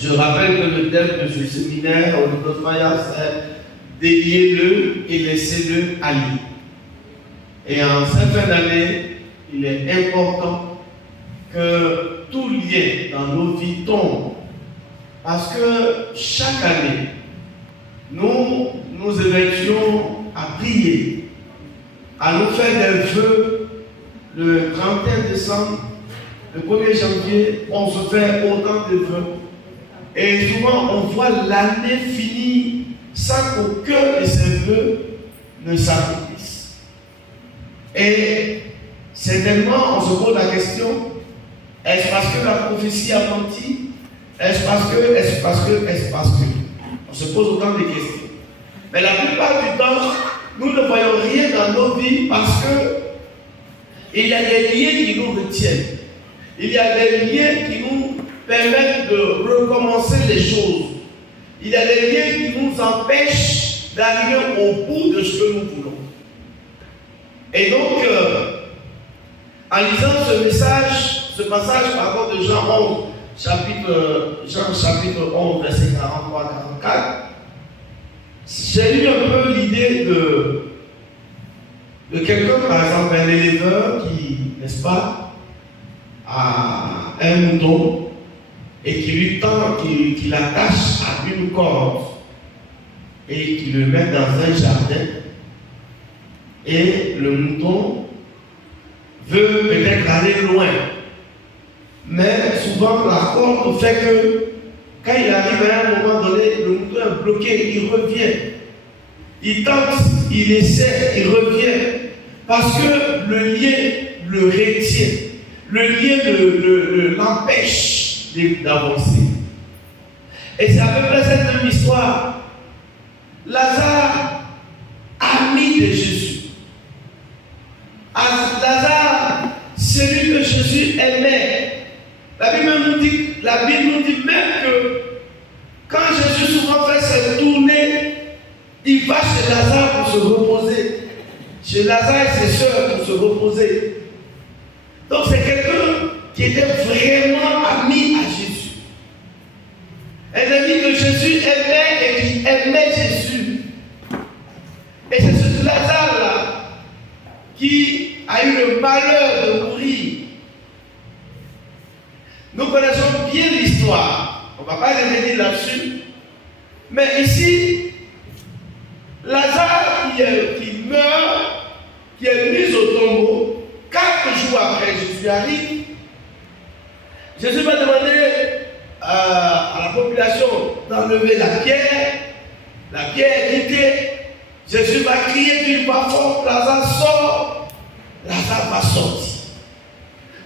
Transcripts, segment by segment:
Je rappelle que le thème de ce séminaire au Notre Fire, c'est déliez-le et laissez-le aller. Et en cette fin d'année, il est important que tout lien dans nos vies tombe. Parce que chaque année, nous évertions à prier, à nous faire des vœux le 31 décembre, le 1er janvier, on se fait autant de vœux. Et souvent, on voit l'année finir sans qu'aucun de ces vœux ne s'accomplisse. Et certainement, on se pose la question, est-ce parce que la prophétie a menti? Est-ce parce que on se pose autant de questions. Mais la plupart du temps, nous ne voyons rien dans nos vies parce que il y a des liens qui nous retiennent. Il y a des liens qui nous permettent de recommencer les choses. Il y a des liens qui nous empêchent d'arriver au bout de ce que nous voulons. Et donc, en lisant ce passage par rapport de Jean 11, chapitre 11, verset 43-44, j'ai eu un peu l'idée de quelqu'un, par exemple, un éleveur qui, n'est-ce pas, a un mouton et qui lui tend, qui l'attache à une corde et qui le met dans un jardin. Et le mouton veut peut-être aller loin. Mais souvent, la corde fait que quand il arrive à un moment donné, le mouton est bloqué, il revient. Il tente, il essaie, il revient. Parce que le lien le retient. Le lien l'empêche d'avancer. Et c'est à peu près cette même histoire. Lazare, ami de Jésus. Lazare, celui que Jésus aimait. La Bible nous dit même que quand Jésus souvent fait cette tournée, il va chez Lazare pour se reposer. Chez Lazare et ses soeurs pour se reposer. Donc c'est quelqu'un qui était vraiment ami à Jésus. Un ami que Jésus aimait et qui aimait Jésus. Et c'est ce Lazare-là qui a eu le malheur de mourir. Nous connaissons bien l'histoire. On ne va pas revenir là-dessus. Mais ici, Lazare qui meurt, qui est mis au tombeau, 4 jours après Jésus arrive, Jésus va demander à la population d'enlever la pierre était. Jésus va crier d'une voix forte, Lazare sort, Lazare va sortir.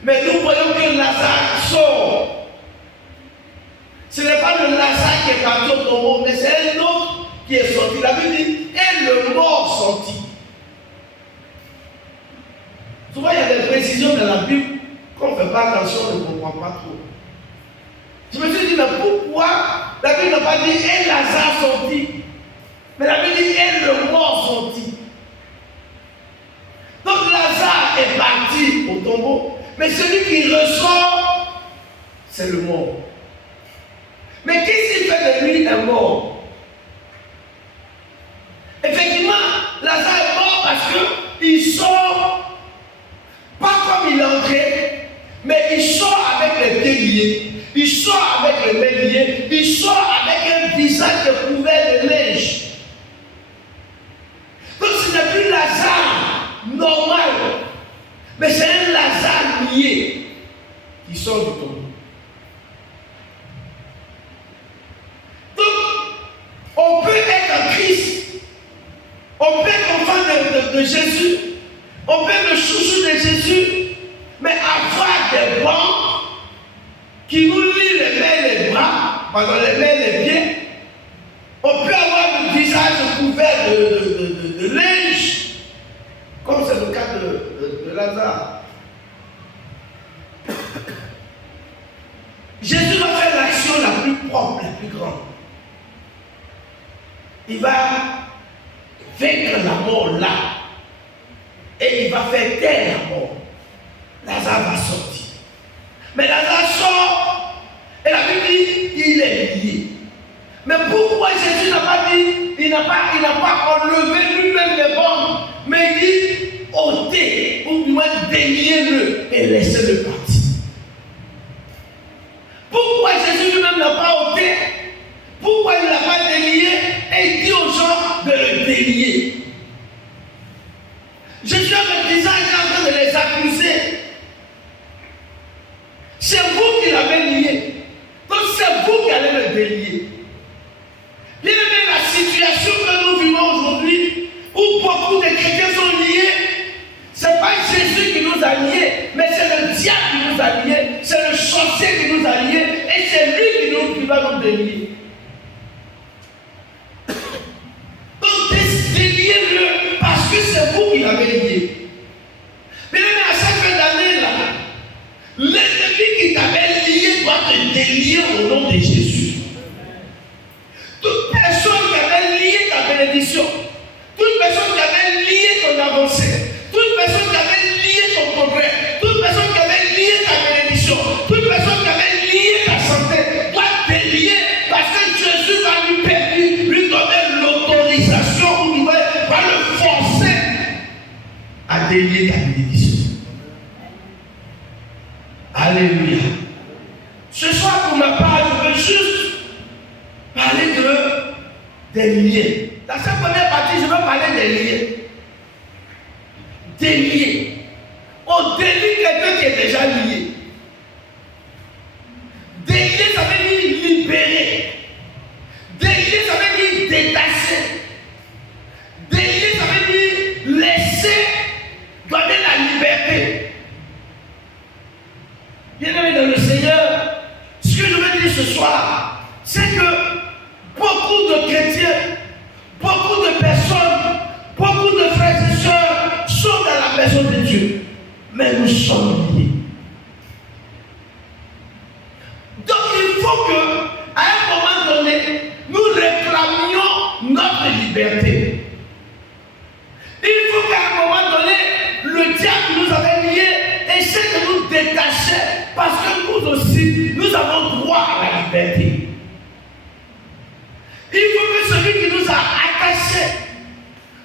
Mais nous voyons que Lazare sort. Ce n'est pas le Lazare qui est parti au tombeau, mais c'est un autre qui est sorti. La Bible dit, et le mort sortit. Souvent, il y a des précisions dans la Bible qu'on ne fait pas attention, on ne comprend pas trop. Je me suis dit, mais pourquoi la Bible n'a pas dit, et Lazare sortit? Mais la Bible dit, et le mort sortit. Donc Lazare est parti au tombeau, mais celui qui ressort, c'est le mort. Mais qu'est-ce qu'il fait de lui un mort? Effectivement, Lazare est mort parce qu'il sort, pas comme il est entré, mais il sort avec les pieds liés, il sort avec les mains liées, il sort avec un visage couvert de neige. Donc ce n'est plus Lazare normal, mais c'est un Lazare lié qui sort du tombeau. Donc, on peut être en Christ, on peut être enfant de Jésus, on peut être le chouchou de Jésus, mais avoir des bancs qui nous lient les mains et les bras, pendant les mains et les pieds. On peut avoir le visage couvert de linge, comme c'est le cas de Lazare. Jésus va faire l'action la plus propre, la plus grande. Il va vaincre la mort là. Et il va faire taire la mort. Lazare va sortir. Mais Lazare sort. Et la Bible dit, il est lié. Mais pourquoi Jésus n'a pas dit, il n'a pas enlevé lui-même les bandes, mais il dit ôtez, ou du moins déliez-le et laissez-le partir. Pourquoi Jésus lui-même n'a pas ôté? Pourquoi il ne l'a pas délié? Et il dit aux gens de le délier. Jésus en le disant, il est en train de les accuser. C'est vous qui l'avez lié. Donc c'est vous qui allez le délier. Bien aimé, la situation que nous vivons aujourd'hui, où beaucoup de chrétiens sont liés, ce n'est pas Jésus qui nous a liés, mais c'est le diable qui nous a liés, c'est le sorcier qui nous a liés, et c'est lui qui va nous délier. Donc déliez-le parce que c'est vous qui l'avez lié. Bien aimé, à cette fin d'année-là, l'ennemi qui t'avait lié doit te délier au nom de Jésus. Toute personne qui avait lié ta bénédiction, toute personne qui avait lié ton avancée, toute personne qui avait lié ton progrès, toute personne qui avait lié ta bénédiction, toute personne qui avait lié ta santé, doit te lier parce que Jésus va lui donner l'autorisation ou va le forcer à délier ta bénédiction. Alléluia. Ce soir, pour ma part, je veux juste parler des liens. Dans cette première partie, je veux parler des liens. Des liens. On délie quelqu'un qui est déjà lié. Délier, ça veut dire libérer. Délier, ça veut dire détacher. Délier, ça veut dire laisser, donner la liberté. Bien-aimés dans le Seigneur, ce que je veux dire ce soir, c'est que beaucoup de chrétiens, beaucoup de personnes, beaucoup de frères et sœurs sont dans la maison de Dieu, mais nous sommes liés. Donc il faut que, à un moment donné, nous réclamions notre liberté. Il faut qu'à un moment donné, le diable qui nous avait liés essaie de nous détacher parce que nous aussi, nous avons droit à la liberté. Il faut que celui qui nous a attachés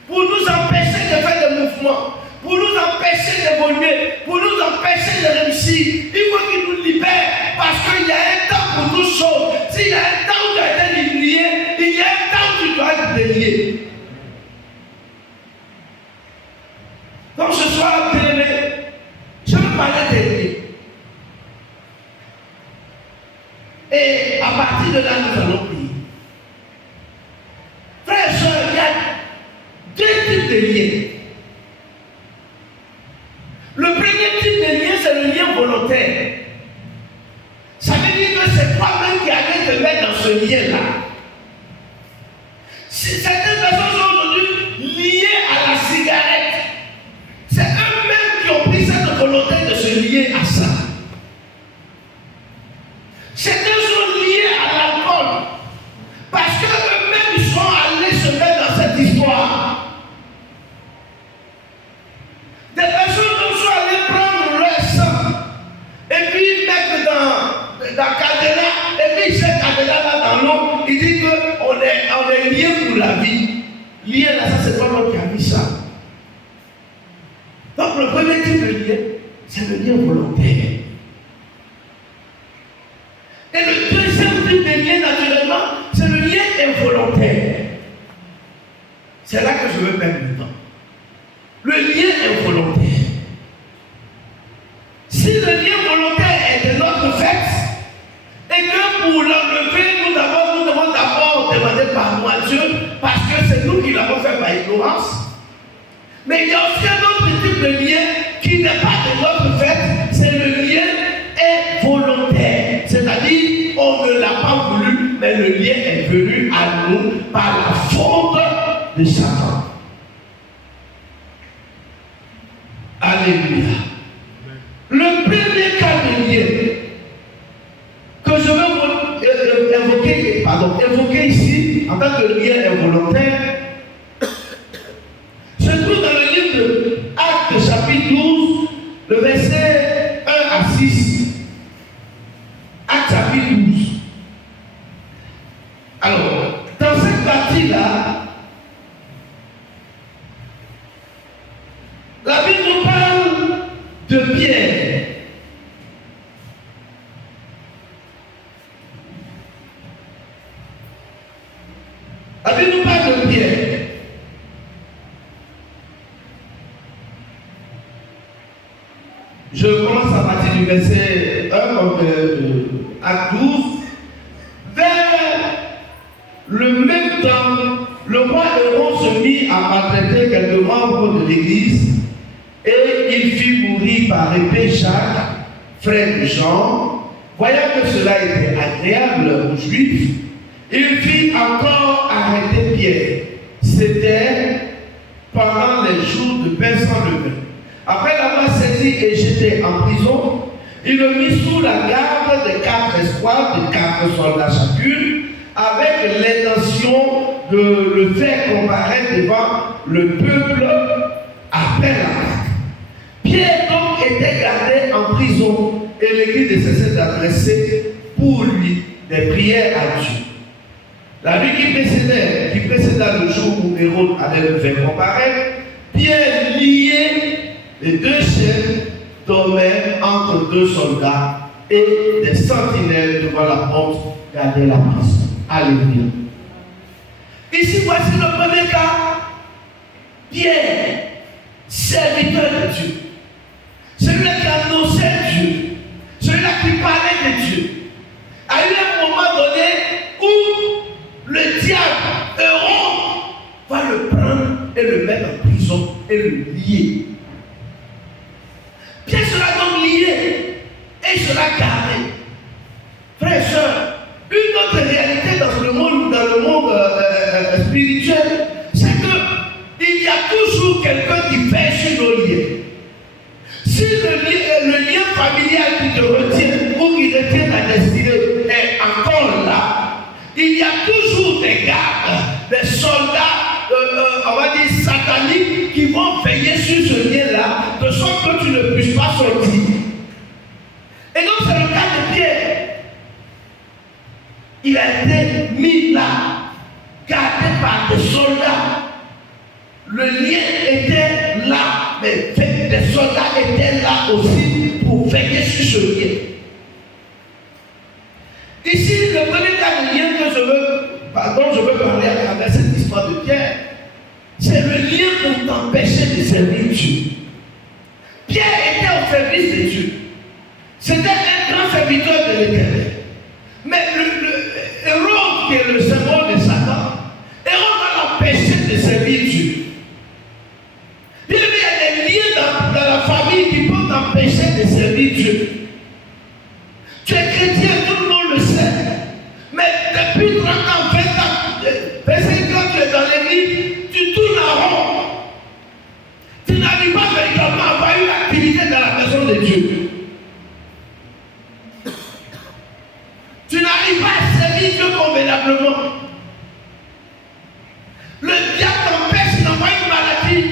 pour nous empêcher de faire des mouvements, pour nous empêcher d'évoluer, pour nous empêcher de réussir, il faut qu'il nous libère parce qu'il y a un temps pour toutes choses. S'il y a un temps où tu as été lié, il y a un temps où tu dois être délié. Donc ce soir, bien aimé, je veux parler des liens. Et à partir de là, nous allons prier. Frères et sœurs, il y a deux types de liens. Le premier type de lien, c'est le lien volontaire. Ça veut dire que c'est toi-même qui allais te mettre dans ce lien-là. Si certaines personnes sont aujourd'hui liées à la cigarette, c'est eux-mêmes qui ont pris cette volonté de se lier à ça. Certains sont liés à l'alcool parce qu'eux-mêmes ils sont allés se mettre dans cette histoire. Des personnes sont allées prendre leur sang et puis mettre dans Cadena et puis cette Cadena là dans l'eau, il dit qu'on est lié pour la vie. Lié là, ça c'est pas l'autre qui a mis ça. Donc le premier type de lien, c'est le lien volontaire. Et le deuxième type de lien, naturellement, c'est le lien involontaire. C'est là que je veux mettre le temps. Le lien involontaire. Si le lien volontaire est de notre fait, et que pour l'enlever, nous devons d'abord demander pardon à Dieu, parce que c'est nous qui l'avons fait par ignorance. Mais il y a aussi un autre type de lien qui n'est pas de notre fait, c'est le lien involontaire. C'est-à-dire, on ne l'a pas voulu, mais le lien est venu à nous par la faute de Satan. Alléluia. Le premier cas de lien que je veux évoquer ici en tant que lien involontaire se trouve dans le livre de Actes chapitre 12, le verset 1 à 6. Actes chapitre 12. La Bible nous parle de Pierre. La Bible nous parle de Pierre. Je commence à partir du verset 1 à 12. Vers le même temps, le roi Héron se mit à maltraiter quelques membres de l'église et il fit mourir par épée Jacques, frère de Jean. Voyant que cela était agréable aux Juifs, il fit encore arrêter Pierre. C'était pendant les jours de pain sans levain. Après l'avoir saisi et jeté en prison, il le mit sous la garde de 4 escouades, de 4 soldats chacune, avec l'intention de le faire comparaître devant le peuple après l'attaque. Pierre donc était gardé en prison et l'église ne cessait d'adresser pour lui des prières à Dieu. La nuit qui précéda le jour où Hérode allait le faire comparaître, Pierre lié les deux chaînes dormaient entre 2 soldats et des sentinelles devant la porte gardaient la prison. Alléluia. Ici, voici le premier cas. Pierre, serviteur de Dieu. Celui-là qui annonçait Dieu. Celui-là qui parlait de Dieu. A eu un moment donné où le diable, Héron, va le prendre et le mettre en prison et le lier. Pierre sera donc lié et sera gardé. Frères et sœurs, une autre réalité dans le monde spirituel, c'est qu'il y a toujours quelqu'un qui veille sur nos liens. Si le lien familial qui te retient ou qui retient ta destinée est encore là, il y a toujours des gardes, des soldats, on va dire sataniques, qui vont veiller sur ce lien-là, de sorte que tu ne puisses pas sortir. Et donc c'est le cas de Pierre. Il a été mis là, gardé par des soldats. Le lien était là, mais des soldats étaient là aussi pour veiller sur ce lien. Ici, le premier cas de lien dont je veux parler à travers cette histoire de Pierre, c'est le lien pour t'empêcher de servir Dieu. Pierre était au service de Dieu. C'était un grand serviteur de l'Éternel. Mais Hérode, qui est le symbole de Satan, Hérode va l'empêcher de servir Dieu. Bien aimé, il y a des liens dans la famille qui peuvent t'empêcher de servir Dieu. Tu es chrétien, tout le monde le sait. Mais depuis 30 ans, 20 ans, 25 ans, tu es dans l'église, tu tournes en rond. Tu n'arrives pas véritablement à avoir une activité dans la maison de Dieu. Tu n'arrives pas à servir Dieu convenablement. Le diable t'empêche d'avoir une maladie.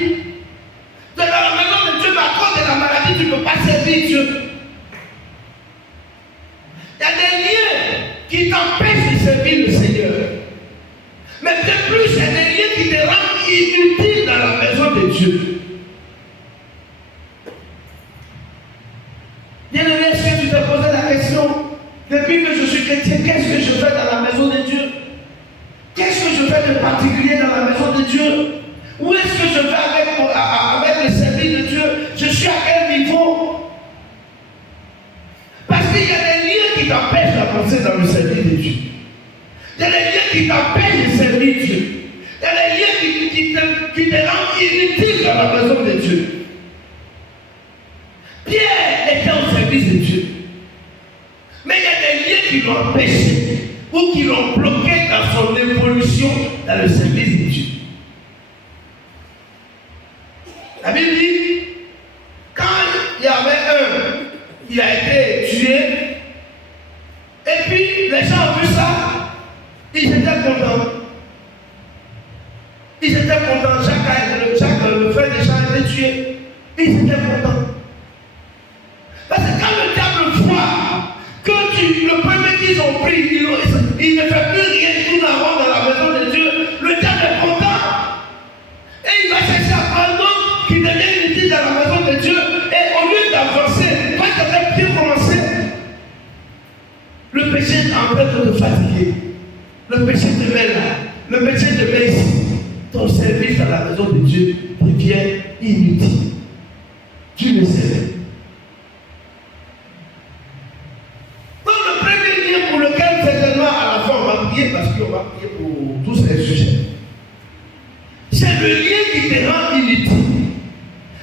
Tu es dans la maison de Dieu, mais à cause de la maladie, tu ne peux pas servir Dieu. Il y a des liens qui t'empêchent de servir le Seigneur. Mais de plus, il y a des liens qui te rendent inutile dans la maison de Dieu. Bien-aimé, est-ce que tu te posais la question, depuis que je suis chrétien, qu'est-ce que je fais dans la maison de Dieu? Qu'est-ce que je fais de particulier dans la maison de Dieu? Où est-ce que je vais avec le service de Dieu? Je suis à quel niveau? Parce qu'il y a des liens qui t'empêchent d'avancer dans le service de Dieu. Il y a des liens qui t'empêchent de servir Dieu. Il y a des liens qui te rendent inutile dans la maison de Dieu. Pierre était au service de Dieu. Mais il y a des liens qui l'ont empêché ou qui l'ont bloqué dans son évolution dans le service de Dieu. La Bible dit, quand il y avait il a été tué, et puis les gens ont vu ça, ils étaient contents. Ils étaient contents. Jacques, le frère de Jean, a été tué. Ils étaient contents. Parce que quand le diable voit que le premier qu'ils ont pris, il ne fait plus rien, tout n'avance dans la maison de Dieu, le diable est content. Et il va chercher à prendre d'autres qui deviennent utiles dans te fatiguer. Le péché te met là. Le péché te met ici. Ton service à la maison de Dieu devient inutile. Tu le sais. Donc le premier lien pour lequel certainement à la fin on va prier, parce qu'on va prier pour tous ces sujets, c'est le lien qui te rend inutile.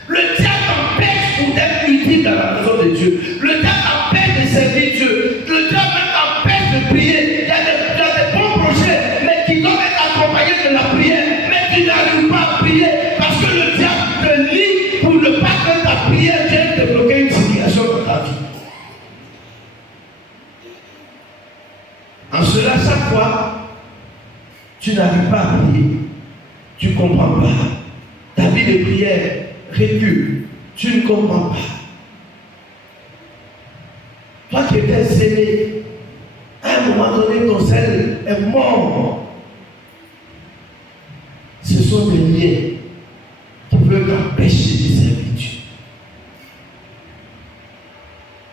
Le diable t'empêche pour être utile dans la maison de Dieu. Le diable t'empêche de servir Dieu. Le diable t'empêche de prier. Il y a des bons projets, mais qui doivent être accompagnés de la prière. Mais tu n'arrives pas à prier parce que le diable te lie pour ne pas que ta prière vienne te bloquer une situation dans ta vie. En cela, chaque fois, tu n'arrives pas à prier. Tu ne comprends pas. Ta vie de prière recule. Tu ne comprends pas. Toi qui étais zélé, à un moment donné, ton zèle est mort. Ce sont des liens qui veulent t'empêcher de servir Dieu.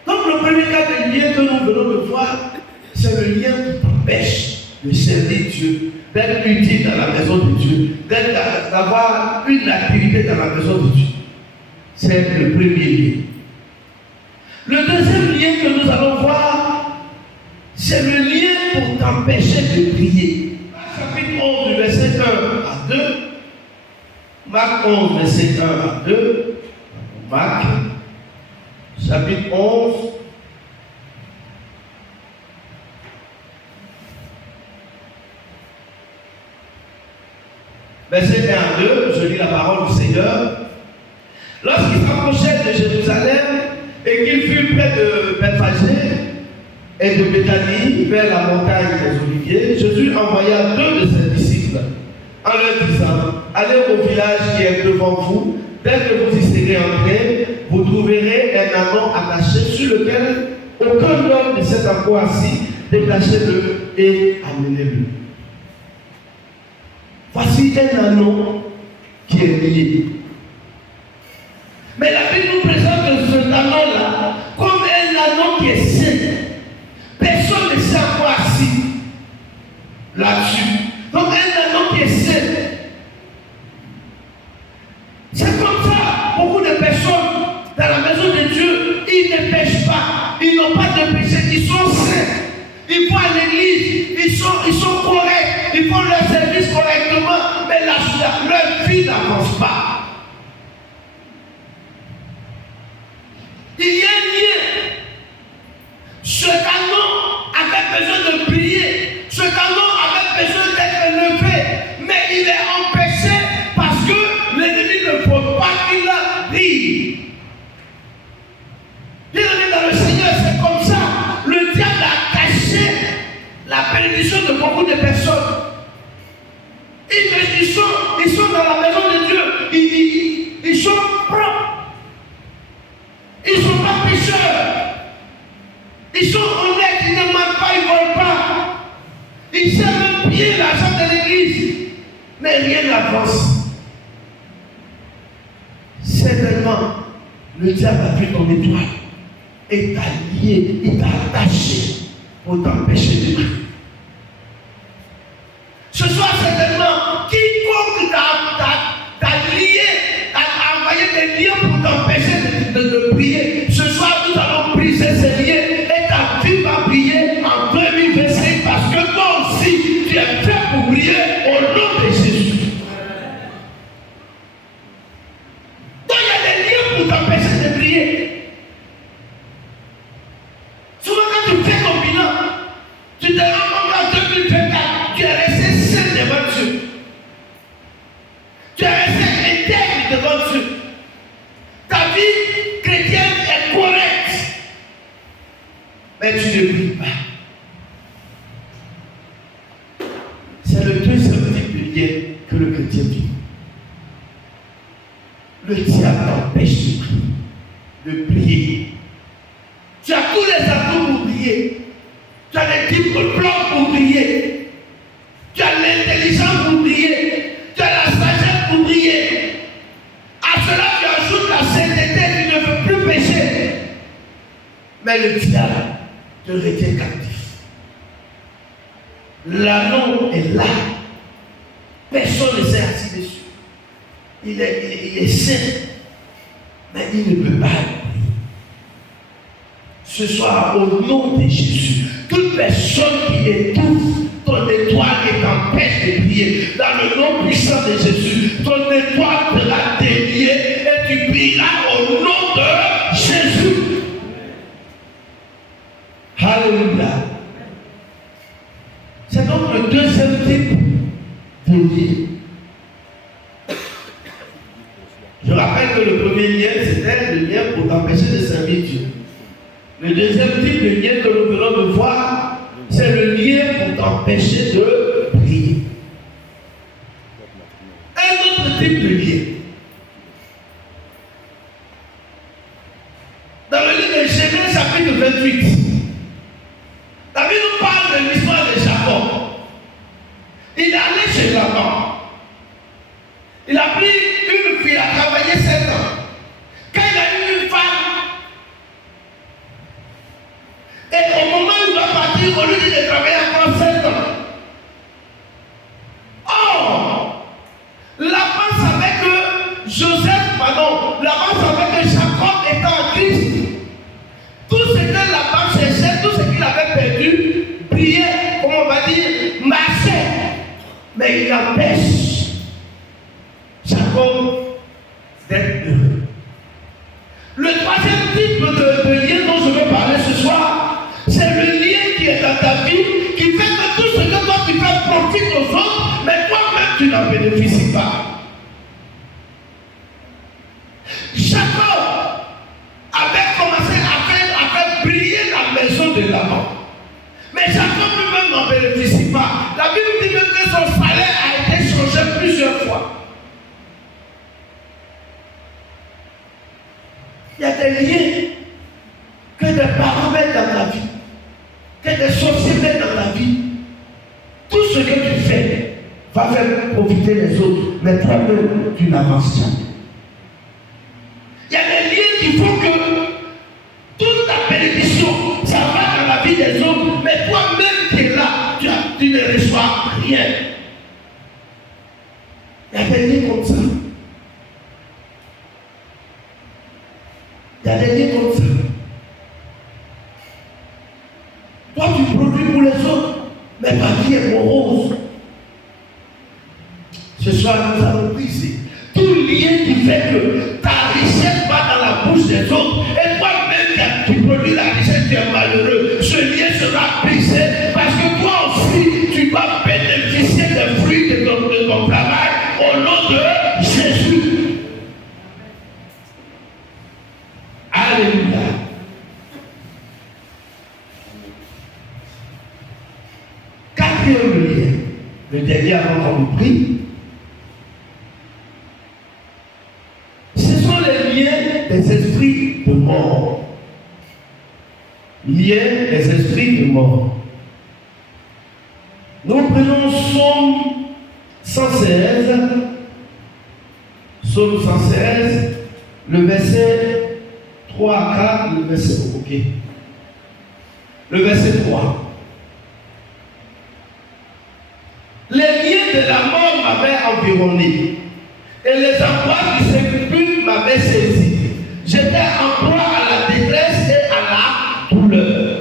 Donc, le premier cas de lien que nous venons de voir, c'est le lien qui t'empêche de servir Dieu, d'être utile dans la maison de Dieu, d'avoir une activité dans la maison de Dieu. C'est le premier lien. Le deuxième lien que nous allons voir, c'est le lien pour t'empêcher de prier. Chapitre 11, du verset 1 à 2. Marc 11, verset 1 à 2. Marc, chapitre 11. Verset 1 à 2, je lis la parole du Seigneur. Lorsqu'il s'approchait de Jérusalem et qu'il fut près de Bethphagée et de Béthanie, vers la montagne des Oliviers, Jésus envoya 2 de ses disciples en leur disant: allez au village qui est devant vous, dès que vous y serez entrés, vous trouverez un anon attaché sur lequel aucun homme ne s'est encore assis, détachez-le et amenez-le. Voici un anon qui est lié. Mais la Bible nous présente ce anon-là comme un anon qui est saint. Personne ne s'est encore assis là-dessus. Donc un anon qui est saint. C'est comme ça, beaucoup de personnes dans la maison de Dieu, ils ne pêchent pas. Ils n'ont pas de péché, ils sont saints. Ils vont à l'église, ils sont corrects, ils font leur service correctement, mais leur vie n'avance pas. Il y a un lien. Ce canon avait besoin de prier, ce canon avait besoin d'être levé, mais il est empêché parce que l'ennemi ne faut pas qu'il brille. Bienvenue dans le Seigneur, c'est comme ça. Le diable a caché la bénédiction de beaucoup de personnes. Ils sont dans la maison de Dieu, ils sont propres. Ils ne sont pas pécheurs. Ils sont honnêtes, ils ne mentent pas, ils ne volent pas. Ils savent même piller l'argent de l'église. Mais rien n'avance. Certainement, le diable a pris ton étoile et t'a lié, il t'a attaché pour t'empêcher de prier. Ce soir, certainement, quiconque t'a lié, t'a envoyé des liens pour t'empêcher de prier. Ce soir, nous allons briser ces liens et ta vie va briller en 2025 parce que toi aussi, tu es fait pour briller au nom de Jésus. Donc, il y a des liens pour t'empêcher de prier. Souvent, quand tu fais ton bilan, tu te rends compte qu'en 2024, tu es resté saint devant Dieu. Tu es resté intègre devant Dieu. Ta vie chrétienne est correcte. Mais tu ne pries pas. C'est le deuxième type de lien que le chrétien vit. Le diable t'empêche de prier. Tu as tous les atouts pour prier. Tu as les types de plans pour prier. Tu as l'intelligence pour prier. Tu as la sagesse pour prier. À cela, tu ajoutes la sainteté, tu ne veux plus pécher. Mais le diable te retient captif. L'anneau est là. Personne ne s'est assis dessus. Il est saint. Mais il ne peut pas. Ce soir, au nom de Jésus, toute personne qui étouffe ton étoile et t'empêche de prier, dans le nom puissant de Jésus, ton étoile sera déliée et tu prieras au nom de Jésus. Alléluia. C'est donc le deuxième type de lien. Je rappelle que le premier lien, c'était le lien pour t'empêcher de servir Dieu. Le deuxième type de lien que nous venons de voir, c'est le lien pour t'empêcher de prier. Un autre type de lien. Dans le livre de Genèse, chapitre 28, David nous parle de l'histoire de Jacob. Il est allé chez Laban. Il a pris une fille, il a travaillé 7 ans. Quand il a eu une femme, et au moment où il doit partir, on lui dit de travailler encore 7 ans. Or, Laban savait que Laban savait que Jacob était en Christ. Tout ce que Laban cherchait, tout ce qu'il avait perdu, priait, comme on va dire, marchait. Mais il empêche Jacob d'être heureux. Le troisième type de lien dont je veux parler ce soir, c'est le lien qui est dans ta vie, qui fait que tout ce que toi tu fais profite aux autres, mais toi-même tu n'en bénéficies pas. Jacob avait commencé à faire briller la maison de Laban. Mais Jacob lui-même n'en bénéficie pas. La Bible dit même que son salaire a été changé plusieurs fois. Il y a des liens que des parents mettent dans ta vie, que des sorciers mettent dans ta vie. Tout ce que tu fais va faire profiter les autres, mais toi-même, tu n'avances jamais. Il y a des liens qui font que toute ta bénédiction, ça va dans la vie des autres, mais toi-même qui es là, tu ne reçois rien. Il y a des liens comme ça. Il y a des liens comme ça. Toi, tu produis pour les autres, mais ta vie est morose. Ce soir, nous allons briser tout lien qui fait que ta richesse va dans la bouche des autres. Et toi-même, qui produis la richesse, tu es malheureux. Ce lien sera brisé parce que toi aussi, tu vas bénéficier des fruits de ton travail au nom de Jésus. Alléluia. Quatrième lien, le dernier avant qu'on prie, ce sont les liens des esprits de mort. Liens des esprits de mort. Nous prenons Psaume 116, Psaume 116, le verset 3 à 4, le verset, ok. Le verset 3. Les liens de la mort m'avaient environné et les angoisses du sépulcre m'avaient saisi. J'étais en proie à la détresse et à la douleur.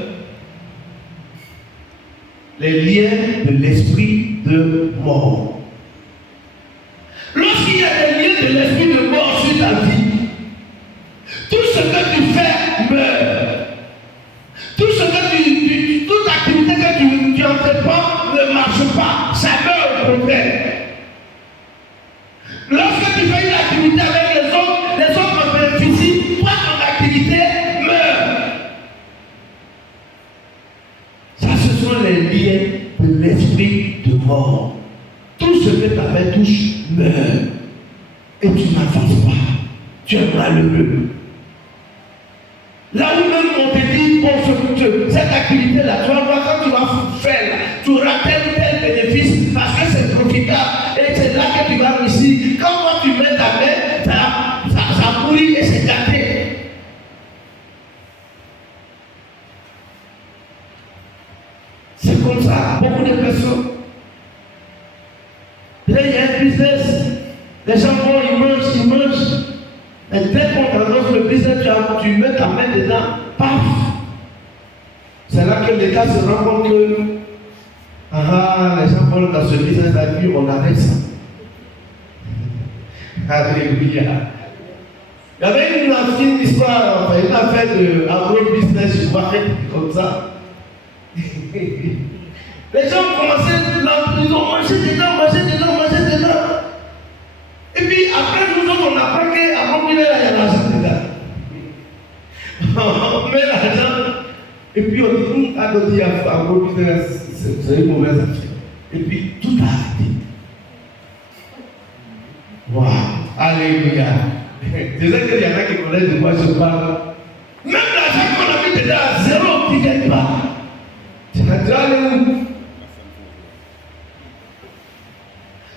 Les liens de l'esprit de mort. Lorsqu'il y a des liens de l'esprit de mort sur ta vie, tout ce que tu fais meurt. Tout ce que toute activité que tu entreprends ne marche pas. Ça meurt au contraire. Lorsque tu fais une activité avec les autres en bénéficient, toi ton activité meurt. Ça, ce sont les liens de l'esprit de mort. Tout ce que ta main touche meurt. Et tu n'avances pas. Tu es malheureux. Là où même on te dit, bon, cette activité-là, tu vas voir quand tu vas faire, tu auras tel ou tel bénéfice parce que c'est profitable et c'est là que tu vas réussir. Quand tu mets ta main, ça pourrit et c'est gâté. C'est comme ça. beaucoup de personnes. Là, il y a un business. Les gens vont, ils mangent. Et dès qu'on t'annonce le business, tu mets ta main dedans, paf! C'est là que l'État se rend compte que les gens vont dans ce business, et puis on arrête ça. Alléluia. Il y avait une ancienne histoire, enfin, une affaire d'agro-business, je vois, comme ça. Les gens commençaient, ils ont mangé dedans. Et puis après, nous autres, on apprend qu'avant qu'il ait là, il y a l'argent dedans. On met l'argent, et puis on dit, agro-business, c'est une mauvaise affaire. Et puis tout a arrêté. Waouh, alléluia. Je sais qu'il y en a qui connaissent de quoi je parle. Même l'argent qu'on a mis dedans à zéro, tu ne gagnes pas. Tu vas aller où?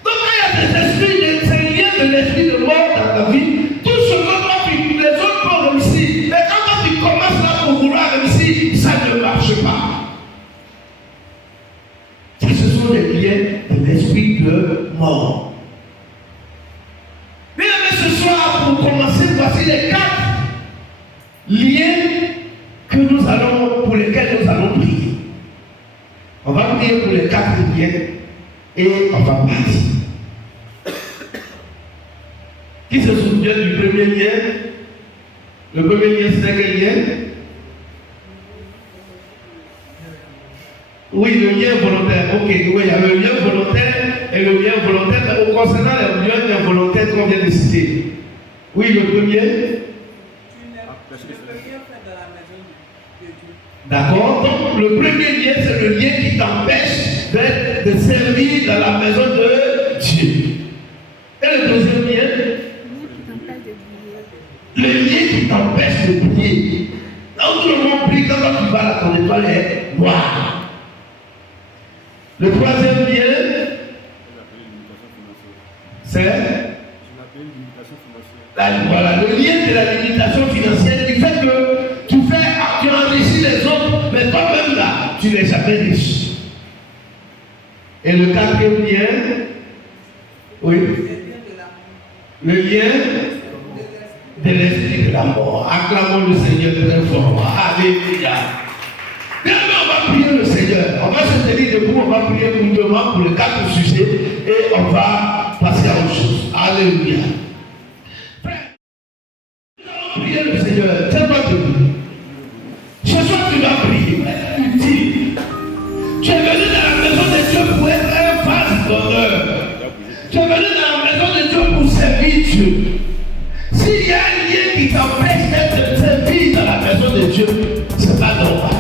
Donc, il y a des esprits, c'est liens de l'esprit de mort dans ta vie. Tout ce que toi, les autres peuvent réussir. Mais quand toi, tu commences là pour vouloir réussir, ça ne marche pas. Ça, ce sont les liens de l'esprit de mort. Mais ce soir, pour commencer, voici les 4 liens pour lesquels nous allons prier. On va prier pour les 4 liens et on va partir. Qui se souvient du premier lien? Le premier lien, c'est quel lien? Oui, le lien volontaire. Ok, oui, il y a le lien volontaire et le lien volontaire. Mais concernant le lien involontaire qu'on vient de citer. Oui, le premier. Tu ne peux rien faire dans la maison de Dieu. D'accord? Donc, le premier lien, c'est le lien qui t'empêche de servir dans la maison de Dieu. Et le deuxième lien? Le lien qui t'empêche de prier. Quand tout le monde prie, quand tu vas là, ton étoile est noire. Le troisième lien, c'est voilà, le lien de la limitation financière qui fait que tu enrichis les autres, mais toi-même là, tu n'es jamais riche. Et le quatrième lien, oui, le lien de l'esprit de la mort. Acclamons le Seigneur très fort. Alléluia. Bien, on va prier le Seigneur. On va se tenir debout, on va prier pour pour les 4 sujets et on va passer à autre chose. Alléluia. Frère, nous allons prier le Seigneur. Tiens-toi debout. Ce soir, tu vas prier. Utile. Tu es venu dans la maison de Dieu pour être un vase d'honneur. Tu es venu dans la maison de Dieu pour servir Dieu. S'il y a un lien qui t'empêche d'être servi dans la maison de Dieu, c'est pas normal.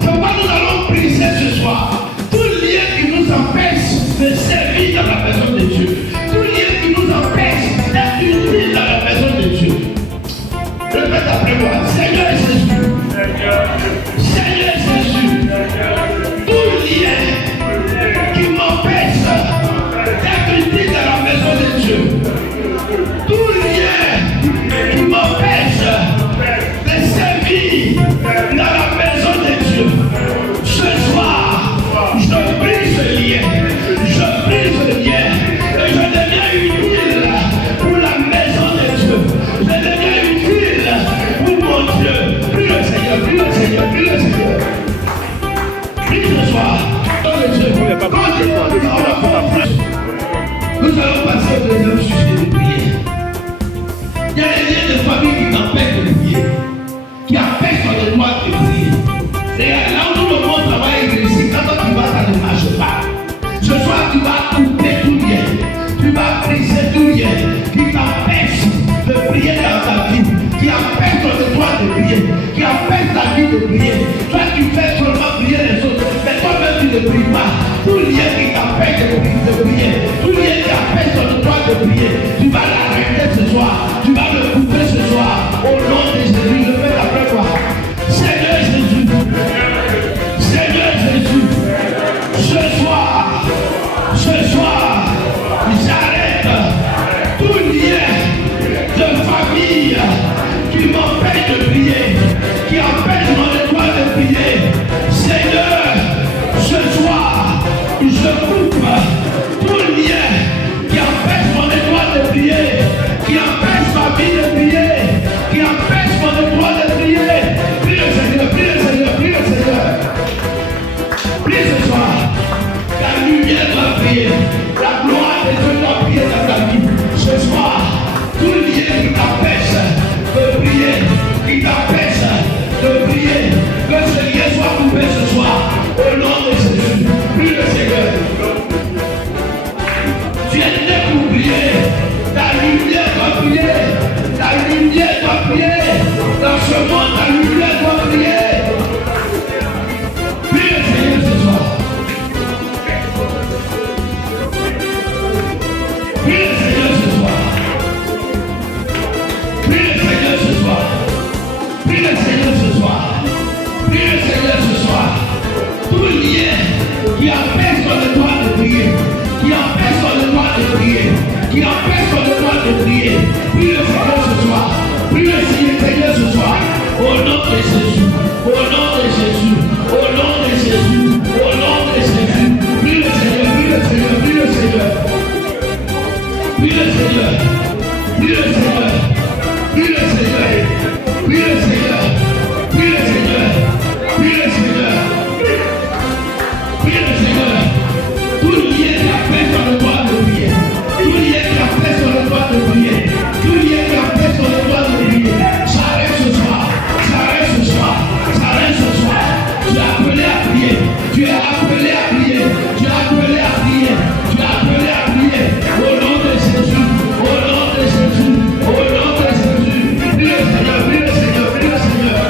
Nous allons prier ce soir. Tout lien qui nous empêche de servir dans la maison de Dieu. Tout lien qui nous empêche d'être unis dans la maison de Dieu. Répète après moi. Seigneur Jésus. Seigneur Jésus. Tout lien qui m'empêche d'être unis dans la maison de Dieu. Tout lien qui m'empêche de servir dans la maison de Dieu. Ce soir, je brise ce lien, et je deviens utile pour la maison de Dieu. Je deviens utile pour mon Dieu. Prie le Seigneur. Prie ce soir. Dans le Dieu. Nous allons passer au deuxième sujet de prière. Il y a des liens de famille qui t'empêchent de prier, qui empêchent ton droit de prier. Et là où tout le monde travaille ici, quand tu vas, ça ne marche pas. Ce soir, tu vas couper tout lien. Tu vas briser tout lien qui t'empêche de prier dans ta vie, qui empêche ton droit de prier, qui empêche ta vie de prier. Toi, tu fais seulement prier les autres, mais toi-même, tu ne pries pas. Tout lien qui t'empêche de prier, tout lien qui empêche ton droit de prier, tu vas l'arrêter ce soir. Tu vas le couper ce soir. Au nom de Jésus, le fais après toi. Seigneur Jésus. Seigneur Jésus. Ce soir, j'arrête tout lien de famille qui m'empêche de prier, qui empêche mon droit de prier. Seigneur, ce soir, de Jésus, au nom de Jésus, au nom de Jésus, au nom de Jésus. Prie le Seigneur, prie le Seigneur, prie le Seigneur. Prie le Seigneur, prie le Seigneur, prie le Seigneur, prie le Seigneur, prie le Seigneur, prie le Seigneur, prie le Seigneur. Tout lien qui a fait sur le droit de prier, tout lien qui a fait sur le droit de prier, tout lien qui a fait sur le droit de prier, s'arrête ce soir, s'arrête ce soir, s'arrête ce soir. Tu es appelé à prier, tu es appelé à prier, tu es appelé à prier, tu es appelé à prier. Au nom de Jésus, au nom de Jésus, au nom de Jésus. Prie le Seigneur, prie le Seigneur, prie le Seigneur.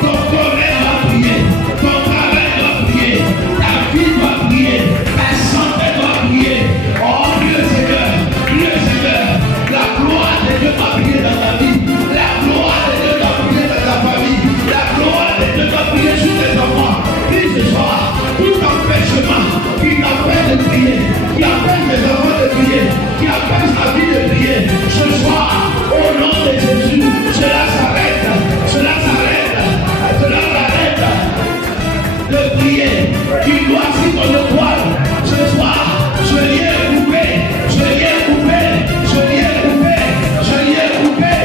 Ton corps va prier, ton travail doit prier, ta vie doit prier, ta santé doit prier. Oh, prie le Seigneur, prie le Seigneur. La gloire de Dieu doit prier dans ta vie, la gloire de Dieu doit prier dans ta famille, la gloire de Dieu doit prier sur tes enfants. Prie ce soir, tout empêchement qui t'empêche de prier, qui empêche tes enfants de prier, qui empêche ta vie de prier, ce soir, au nom de Jésus, cela s'arrête, cela s'arrête, cela s'arrête de prier. Il doit s'y ton étoile. Ce soir, je l'ai coupé, je l'ai coupé, je l'ai coupé, je l'ai coupé.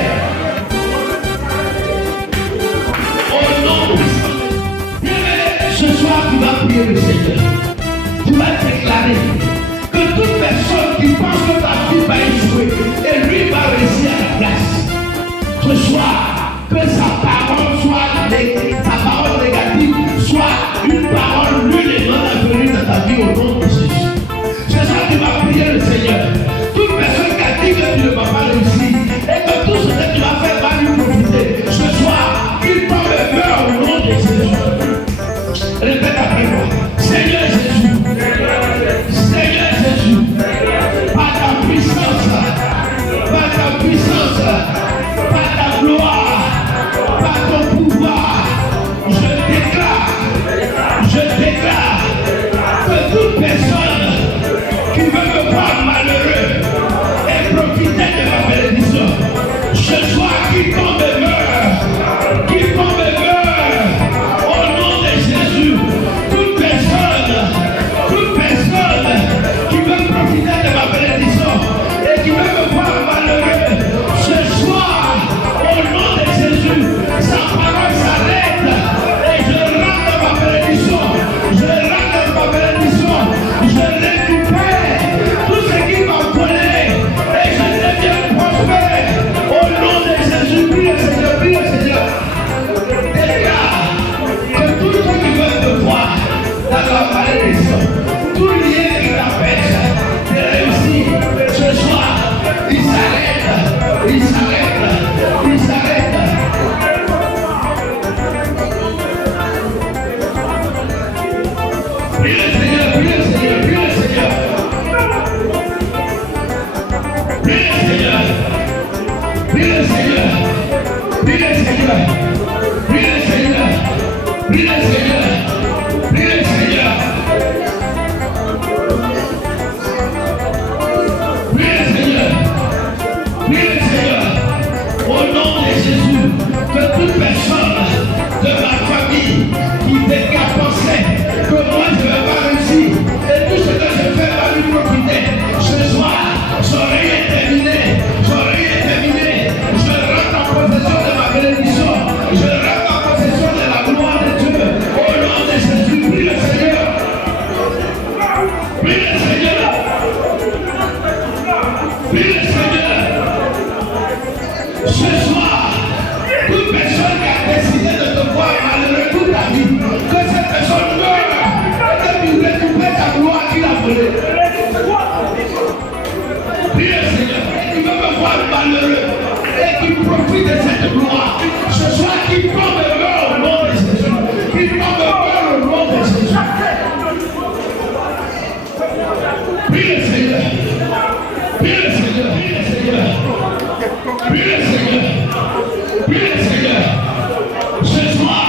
Au nom de Jésus. Ce soir, tu vas prier le Seigneur. Tu vas déclarer que toute personne qui pense que ta vie va échouer et lui va réussir à la place. Ce soir, que sa parole soit ta parole négative, soit une parole nulle et non avenue dans ta vie au nom de Jésus. C'est ça que tu vas prier le Seigneur. Toute personne qui a dit que tu ne vas pas réussir et que tout ce que tu vas faire va lui profiter. Ce soir, il tombe et meurt au nom de Jésus. Répète après moi. Seigneur Jésus, Seigneur Jésus, par ta puissance, par ta puissance, par ta gloire, par ton pouvoir, je déclare que toute personne qui veut me voir malheureux et profiter de ma bénédiction, ce soir qui tombe et meurt, qui tombe et meurt, au nom de Jésus. Toute personne qui veut profiter de ma bénédiction et qui veut me voir malheureux, ce soir, au nom de Jésus, sa parole s'arrête et je rentre ma bénédiction, je rentre ma bénédiction, je récupère tout ce qui m'a volé et je deviens prospère au nom de Jésus. Prie le Seigneur, prie le Seigneur. Déclare que tout ce qui veut me voir dans la malédiction, tout lien qui t'empêche de réussir, ce soir, il s'arrête, il s'arrête, il s'arrête. Prie le Seigneur, prie le Seigneur, prie le Seigneur. Prie le Seigneur, prie le Seigneur, prie le Seigneur, prie le Seigneur, prie le Seigneur, prie le Seigneur. Prie le Seigneur, prie le Seigneur, au nom de Jésus, que toute personne de ma famille qui a pensé que moi je ne vais pas réussir et tout ce que je fais va lui profiter, ce soir, j'aurai terminé, je rentre en possession de ma bénédiction, je rentre en possession de la gloire de Dieu, au nom de Jésus. Prie le Seigneur, prie le Seigneur, prie le Seigneur. Ce soir, toute personne qui a décidé de te voir malheureux toute ta vie, que cette personne meure et que tu récupères ta gloire qu'il a volée. Prie le Seigneur, et qui veut me voir malheureux et qui profite de cette gloire, ce soir qui tombe et meurt au nom de Jésus, qui tombe et meurt au nom de Jésus. Prie le Seigneur, prie le Seigneur, prie le Seigneur. Prie le Seigneur, prie le Seigneur. Ce soir,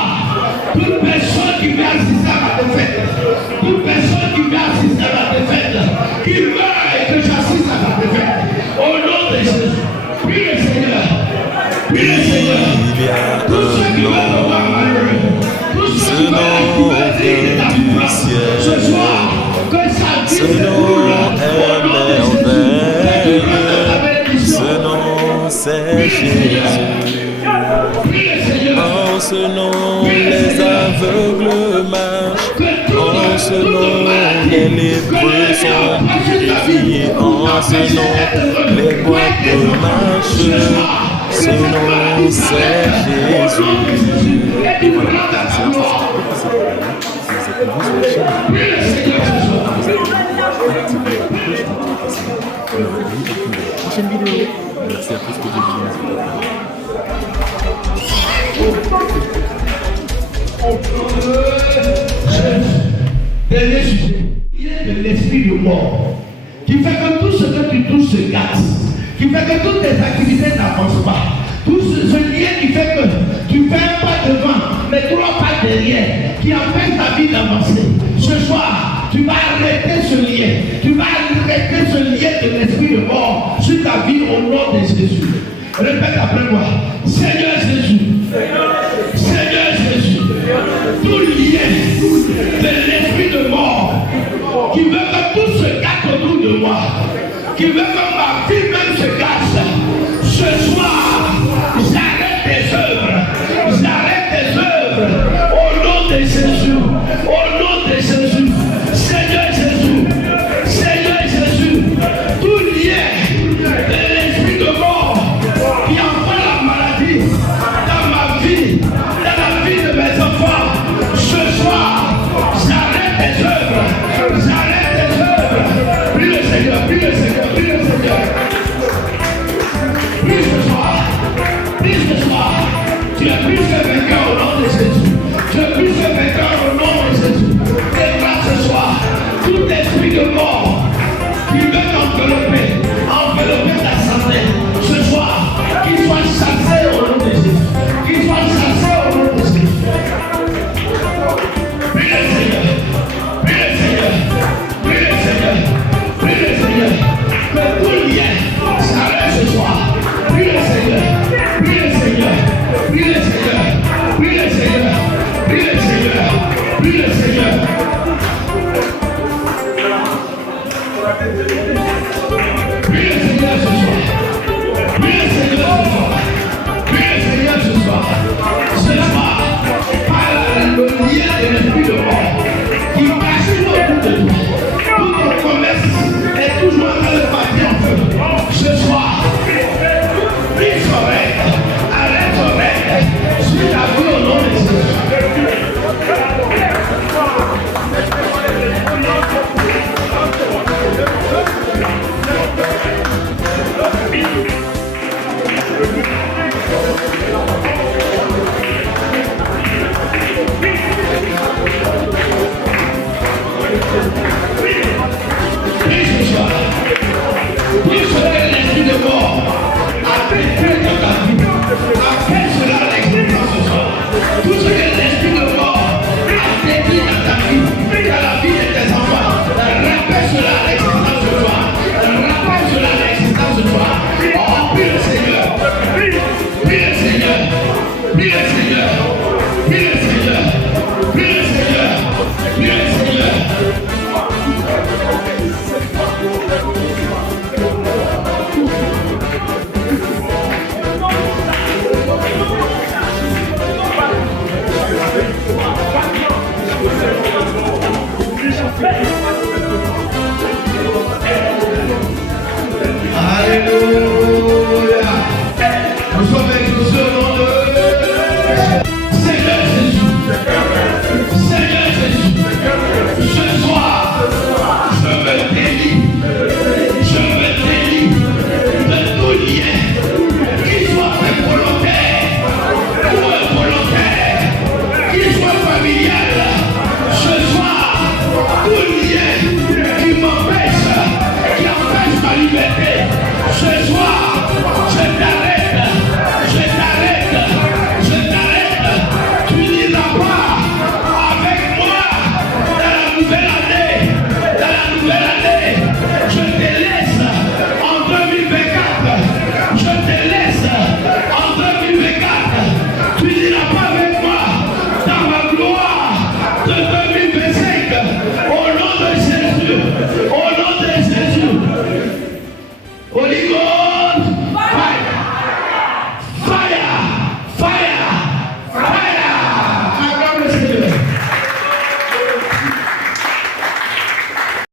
toute personne qui vient assister à ma défaite, toute personne qui vient assister à ma défaite, qui meurt et que j'assiste à ma défaite, au nom de Jésus, prie le Seigneur, Prie le Seigneur. Il y a Tous ceux qui veulent te voir malheureux, tous ceux qui veulent te dire de ta puissance, ce soir, que sa vie se roule au nom de Jésus. ce nom c'est Jésus. En ce nom les aveugles marchent, en ce nom les lépreux sont purifiés, en ce nom les boiteux marchent, ce nom c'est Jésus. Et voilà, prochaine vidéo. Merci à tous pour Dernier sujet. Il y a de l'esprit de mort qui fait que tout ce que tu touches se gâte, qui fait que toutes tes activités n'avancent pas. Tout ce lien qui fait que tu fais un pas devant, mais trois pas derrière, qui empêche ta vie d'avancer. Ce soir, tu vas arrêter ce lien. Tu vas arrêter ce lien de l'esprit de mort sur ta vie au nom de Jésus. Répète après moi. Seigneur Jésus. Seigneur Jésus. Tout lien de l'esprit de mort qui veut que tout se gâte autour de moi, qui veut que ma vie même se